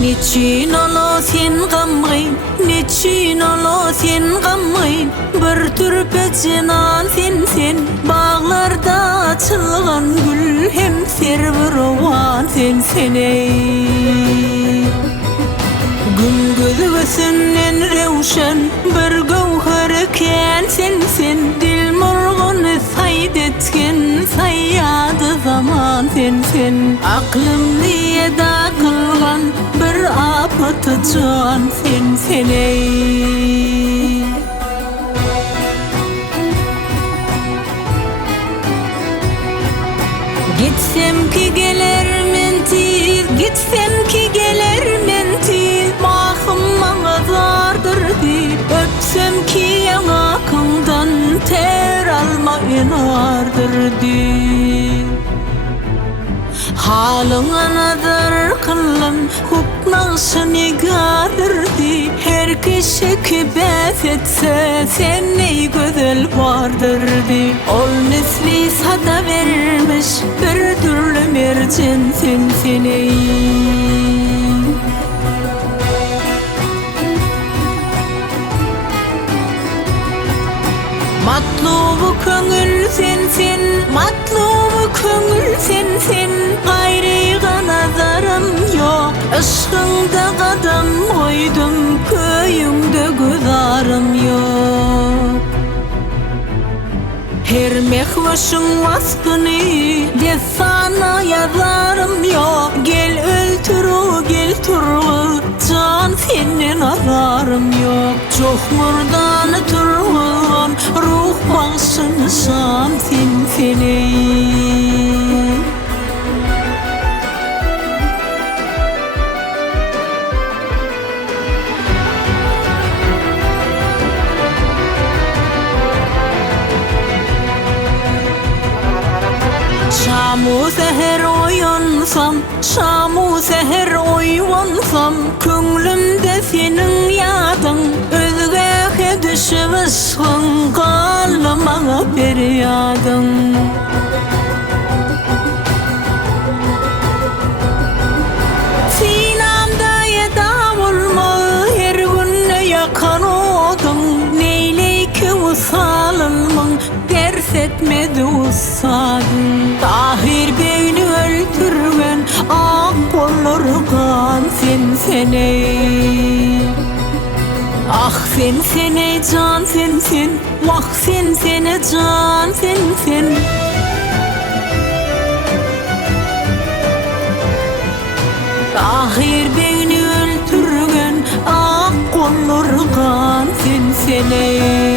Niçin ola sen gamgyn, niçin ola sen gamgyn. Bir türpe jinan sen bağlarda açılgan gül hem servirwan sen ey. Gün gözünden rewşen bir gowhar eken sen dil murgun saýd etken saýady zaman sen aklymny eda kılgan bir apaty can sen ey. Gitsem ki gelermen tiz, gitsem ki gelermen tiz. Mahım maňa zardyr diýip, öpsem ki ýanakyndan ter almaýan ardyr diýip. Halyňa nazar kılym, hukmaşy nigadyr diýip. Her kişi ki bäs etse, sen ey gözel bardyr diýip. Ol nesli sada vermiş, bir türlü merjen sen ey. Matlubu köngül sen, matlubu köngül sen. Gaýryga nazarym ýok, ışgynda gadam goýdum, köýüňde gözarym ýok. Her mehwaşyň waspyny de sana ýazarym ýok. Gel öltürü, gel turgy, can senden azarym ýok. Çok murdany turgan, ruh bagşyny şan sen ey. Şamu seher oyansam, şamu seher oyansam, köňlümde seniň ýadyň özgäge düşüp ışgyn, galmaňa berýadyň. Sinamda eda bolma, her günne ýakan odyň. Neyleyki usalylmaň, ders etmedi usadyň. Tahir beyni öldürgen, ak kollargan sen ey. Ah sen ey can sen, vah sen can sen. Tahir beyni öldürgen, ak kollargan sen ey.